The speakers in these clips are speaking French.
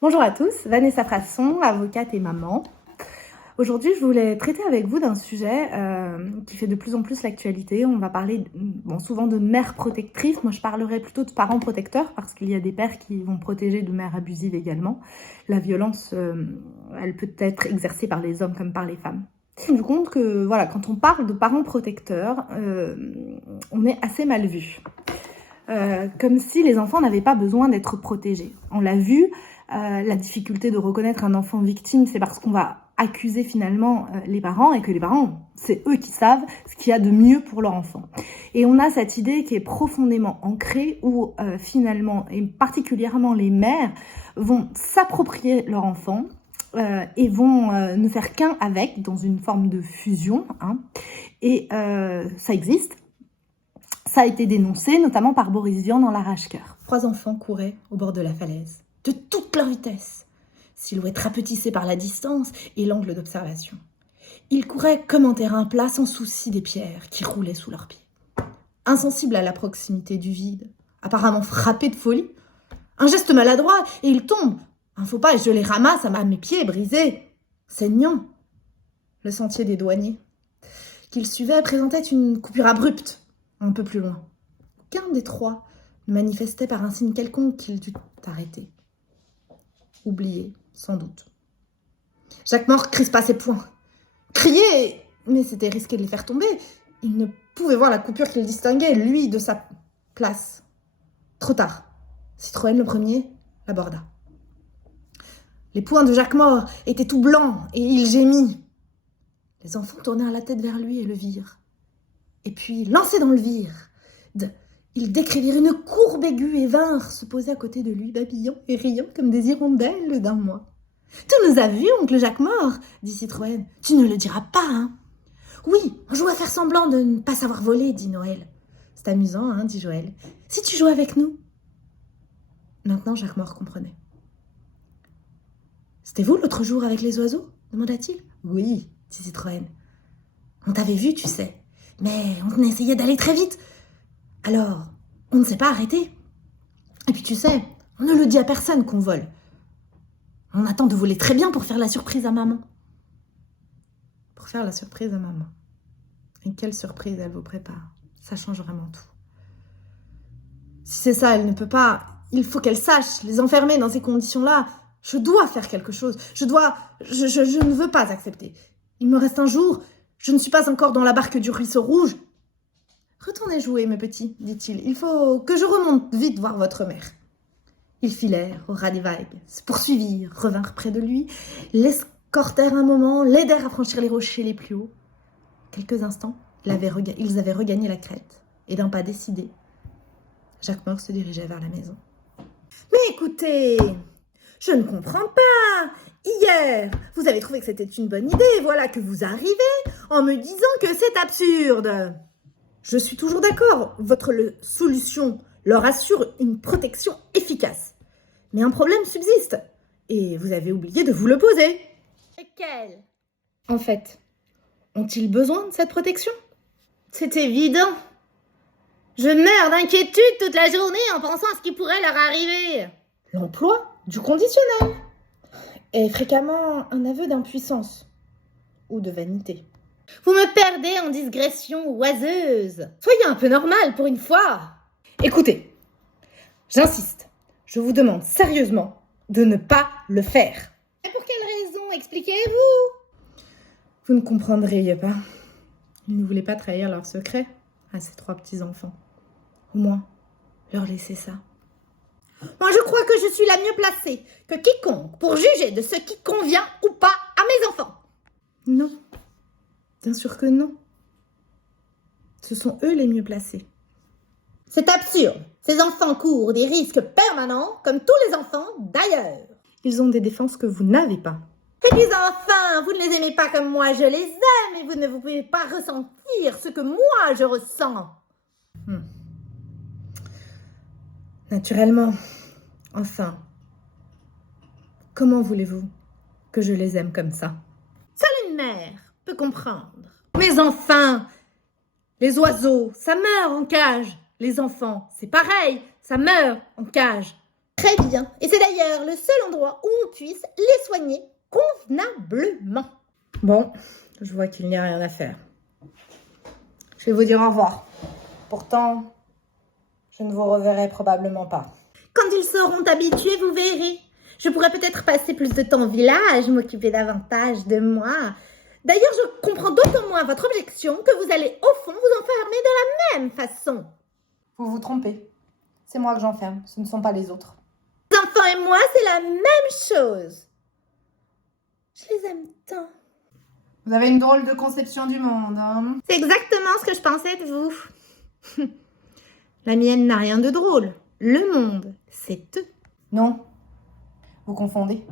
Bonjour à tous, Vanessa Frasson, avocate et maman. Aujourd'hui, je voulais traiter avec vous d'un sujet qui fait de plus en plus l'actualité. On va parler souvent de mères protectrices. Moi, je parlerai plutôt de parents protecteurs parce qu'il y a des pères qui vont protéger de mères abusives également. La violence, elle peut être exercée par les hommes comme par les femmes. Je me suis rendu compte que quand on parle de parents protecteurs, on est assez mal vu. Comme si les enfants n'avaient pas besoin d'être protégés. On l'a vu, la difficulté de reconnaître un enfant victime, c'est parce qu'on va accuser finalement les parents et que les parents, c'est eux qui savent ce qu'il y a de mieux pour leur enfant. Et on a cette idée qui est profondément ancrée où finalement, et particulièrement les mères, vont s'approprier leur enfant et vont ne faire qu'un avec, dans une forme de fusion. Et ça existe. Ça a été dénoncé, notamment par Boris Vian dans L'Arrache-Cœur. 3 enfants couraient au bord de la falaise, de toute leur vitesse, silhouette rapetissée par la distance et l'angle d'observation. Ils couraient comme en terrain plat, sans souci des pierres qui roulaient sous leurs pieds. Insensibles à la proximité du vide, apparemment frappés de folie, un geste maladroit et ils tombent. Un faux pas et je les ramasse à mes pieds brisés, saignants. Le sentier des douaniers qu'ils suivaient présentait une coupure abrupte, un peu plus loin. Aucun des 3 ne manifestait par un signe quelconque qu'il dut arrêter. Oublié, sans doute. Jacques Mort crispa ses poings. Criait, mais c'était risqué de les faire tomber. Il ne pouvait voir la coupure qu'il distinguait, lui, de sa place. Trop tard. Citroën, le premier, l'aborda. Les poings de Jacques Mort étaient tout blancs et il gémit. Les enfants tournèrent la tête vers lui et le virent. Et puis, lancés dans le vide, ils décrivirent une courbe aiguë et vinrent se poser à côté de lui, babillant et riant comme des hirondelles d'un mois. « Tu nous as vus, oncle Jacques Mort » dit Citroën. « Tu ne le diras pas, hein ?»« Oui, on joue à faire semblant de ne pas savoir voler, dit Noël. »« C'est amusant, hein, dit Joël. Si tu jouais avec nous ?» Maintenant, Jacques Mort comprenait. « C'était vous l'autre jour avec les oiseaux ?» demanda-t-il. « Oui, dit Citroën. On t'avait vu, tu sais. Mais on essayait d'aller très vite. Alors, on ne s'est pas arrêté. Et puis tu sais, on ne le dit à personne qu'on vole. On attend de voler très bien pour faire la surprise à maman. Pour faire la surprise à maman. Et quelle surprise elle vous prépare. Ça change vraiment tout. Si c'est ça, elle ne peut pas. Il faut qu'elle sache, les enfermer dans ces conditions-là. Je dois faire quelque chose. Je ne veux pas accepter. Il me reste un jour. Je ne suis pas encore dans la barque du ruisseau rouge. Retournez jouer, mes petits, dit-il. Il faut que je remonte vite voir votre mère. Ils filèrent au ras des vagues, se poursuivirent, revinrent près de lui, l'escortèrent un moment, l'aidèrent à franchir les rochers les plus hauts. Quelques instants, ils avaient regagné la crête, et d'un pas décidé, Jacques Mort se dirigeait vers la maison. « Mais écoutez, je ne comprends pas. Hier, vous avez trouvé que c'était une bonne idée, voilà que vous arrivez en me disant que c'est absurde. » Je suis toujours d'accord, votre solution leur assure une protection efficace. Mais un problème subsiste, et vous avez oublié de vous le poser. Lequel ? En fait, ont-ils besoin de cette protection ? C'est évident. Je meurs d'inquiétude toute la journée en pensant à ce qui pourrait leur arriver. L'emploi du conditionnel est fréquemment un aveu d'impuissance ou de vanité. Vous me perdez en digression oiseuse. Soyez un peu normal pour une fois. Écoutez, j'insiste, je vous demande sérieusement de ne pas le faire. Et pour quelle raison, expliquez-vous ? Vous ne comprendriez pas. Ils ne voulaient pas trahir leur secret à ces 3 petits-enfants. Au moins, leur laisser ça. Moi, je crois que je suis la mieux placée que quiconque pour juger de ce qui convient ou pas à mes enfants. Non. Bien sûr que non. Ce sont eux les mieux placés. C'est absurde. Ces enfants courent des risques permanents, comme tous les enfants d'ailleurs. Ils ont des défenses que vous n'avez pas. Et puis enfin, vous ne les aimez pas comme moi je les aime, et vous ne pouvez pas ressentir ce que moi je ressens. Naturellement. Enfin. Comment voulez-vous que je les aime comme ça ? Seule une mère peut comprendre. Mais enfin, les oiseaux, ça meurt en cage. Les enfants, c'est pareil, ça meurt en cage. Très bien. Et c'est d'ailleurs le seul endroit où on puisse les soigner convenablement. Bon, je vois qu'il n'y a rien à faire. Je vais vous dire au revoir. Pourtant, je ne vous reverrai probablement pas. Quand ils seront habitués, vous verrez. Je pourrais peut-être passer plus de temps au village, m'occuper davantage de moi. D'ailleurs, je comprends d'autant moins votre objection que vous allez au fond vous enfermer de la même façon. Vous vous trompez. C'est moi que j'enferme, ce ne sont pas les autres. Les enfants et moi, c'est la même chose. Je les aime tant. Vous avez une drôle de conception du monde, hein? C'est exactement ce que je pensais de vous. La mienne n'a rien de drôle. Le monde, c'est eux. Non, vous confondez.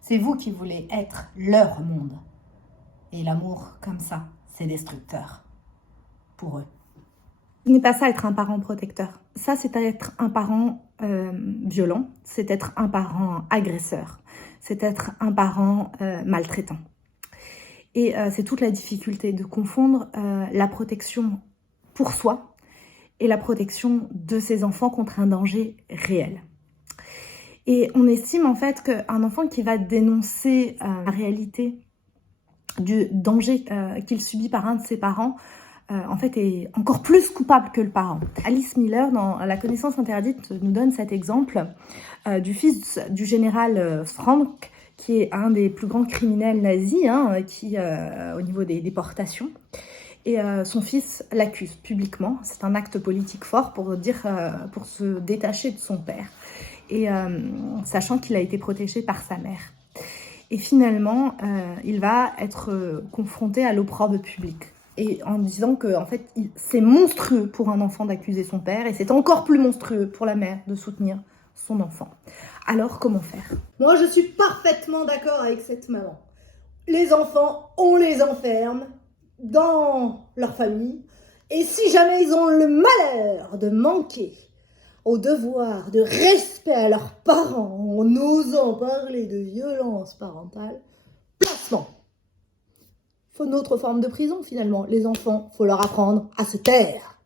C'est vous qui voulez être leur monde. Et l'amour, comme ça, c'est destructeur. Pour eux. Ce n'est pas ça être un parent protecteur. Ça, c'est être un parent violent. C'est être un parent agresseur. C'est être un parent maltraitant. Et c'est toute la difficulté de confondre la protection pour soi et la protection de ses enfants contre un danger réel. Et on estime en fait qu'un enfant qui va dénoncer la réalité du danger qu'il subit par un de ses parents, en fait, est encore plus coupable que le parent. Alice Miller, dans La connaissance interdite, nous donne cet exemple du fils du général Frank, qui est un des plus grands criminels nazis, au niveau des déportations. Et son fils l'accuse publiquement. C'est un acte politique fort pour se détacher de son père. Et sachant qu'il a été protégé par sa mère. Et finalement, il va être confronté à l'opprobre public. Et en disant que en fait, c'est monstrueux pour un enfant d'accuser son père, et c'est encore plus monstrueux pour la mère de soutenir son enfant. Alors, comment faire? Moi, je suis parfaitement d'accord avec cette maman. Les enfants, on les enferme dans leur famille, et si jamais ils ont le malheur de manquer au devoir de respect à leurs parents en osant parler de violence parentale, placement. Faut une autre forme de prison finalement. Les enfants, faut leur apprendre à se taire.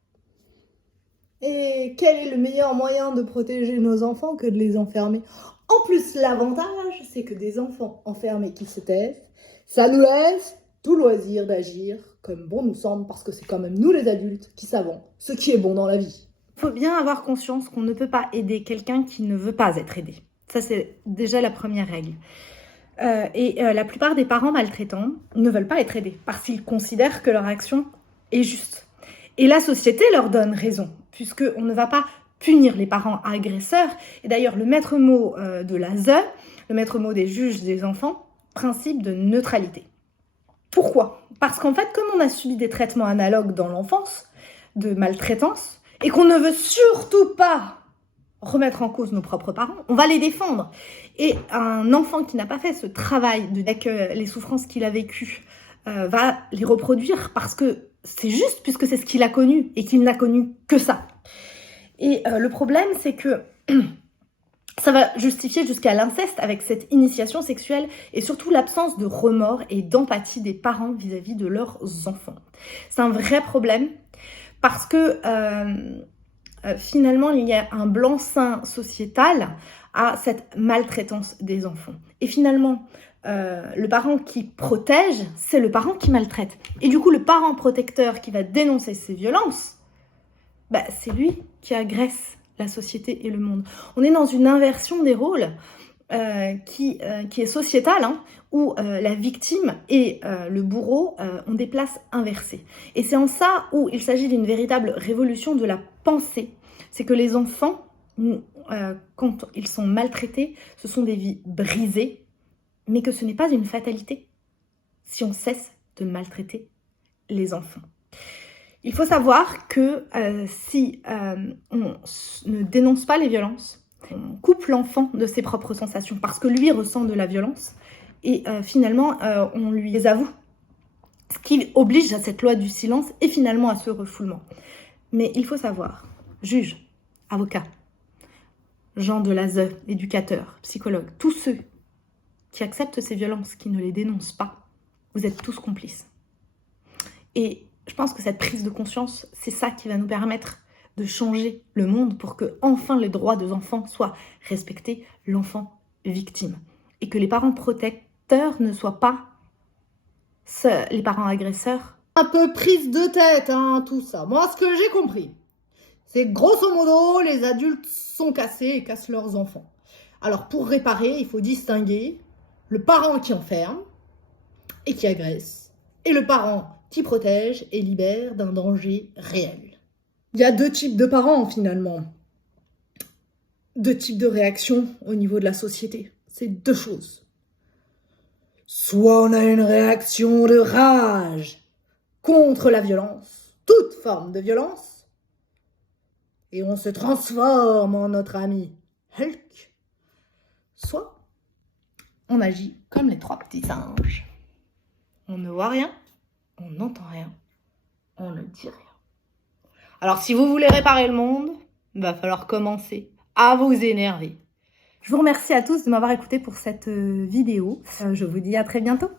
Et quel est le meilleur moyen de protéger nos enfants que de les enfermer? En plus, l'avantage, c'est que des enfants enfermés qui se taisent, ça nous laisse tout loisir d'agir comme bon nous semble, parce que c'est quand même nous les adultes qui savons ce qui est bon dans la vie. Il faut bien avoir conscience qu'on ne peut pas aider quelqu'un qui ne veut pas être aidé. Ça, c'est déjà la première règle. La plupart des parents maltraitants ne veulent pas être aidés parce qu'ils considèrent que leur action est juste. Et la société leur donne raison, puisqu'on ne va pas punir les parents agresseurs. Et d'ailleurs, le maître mot de l'ASE, le maître mot des juges des enfants, principe de neutralité. Pourquoi? Parce qu'en fait, comme on a subi des traitements analogues dans l'enfance, de maltraitance, et qu'on ne veut surtout pas remettre en cause nos propres parents, on va les défendre. Et un enfant qui n'a pas fait ce travail avec les souffrances qu'il a vécues va les reproduire parce que c'est juste, puisque c'est ce qu'il a connu et qu'il n'a connu que ça. Et le problème, c'est que ça va justifier jusqu'à l'inceste avec cette initiation sexuelle et surtout l'absence de remords et d'empathie des parents vis-à-vis de leurs enfants. C'est un vrai problème parce que finalement, il y a un blanc-seing sociétal à cette maltraitance des enfants. Et finalement, le parent qui protège, c'est le parent qui maltraite. Et du coup, le parent protecteur qui va dénoncer ces violences, c'est lui qui agresse la société et le monde. On est dans une inversion des rôles qui est sociétale, où la victime et le bourreau ont des places inversées. Et c'est en ça où il s'agit d'une véritable révolution de la pensée. C'est que les enfants, quand ils sont maltraités, ce sont des vies brisées, mais que ce n'est pas une fatalité si on cesse de maltraiter les enfants. Il faut savoir que si on ne dénonce pas les violences, on coupe l'enfant de ses propres sensations parce que lui ressent de la violence et finalement on lui les avoue. Ce qui oblige à cette loi du silence et finalement à ce refoulement. Mais il faut savoir, juges, avocats, gens de l'ASE, éducateurs, psychologues, tous ceux qui acceptent ces violences, qui ne les dénoncent pas, vous êtes tous complices. Et je pense que cette prise de conscience, c'est ça qui va nous permettre de changer le monde pour que enfin les droits des enfants soient respectés, l'enfant victime. Et que les parents protecteurs ne soient pas les parents agresseurs. Un peu prise de tête, hein, tout ça. Moi, ce que j'ai compris, c'est que grosso modo, les adultes sont cassés et cassent leurs enfants. Alors, pour réparer, il faut distinguer le parent qui enferme et qui agresse, et le parent qui protège et libère d'un danger réel. Il y a deux types de parents, finalement. Deux types de réactions au niveau de la société. C'est deux choses. Soit on a une réaction de rage contre la violence, toute forme de violence, et on se transforme en notre ami Hulk. Soit on agit comme les trois petits singes. On ne voit rien, on n'entend rien, on ne dit rien. Alors si vous voulez réparer le monde, il va falloir commencer à vous énerver. Je vous remercie à tous de m'avoir écouté pour cette vidéo. Je vous dis à très bientôt.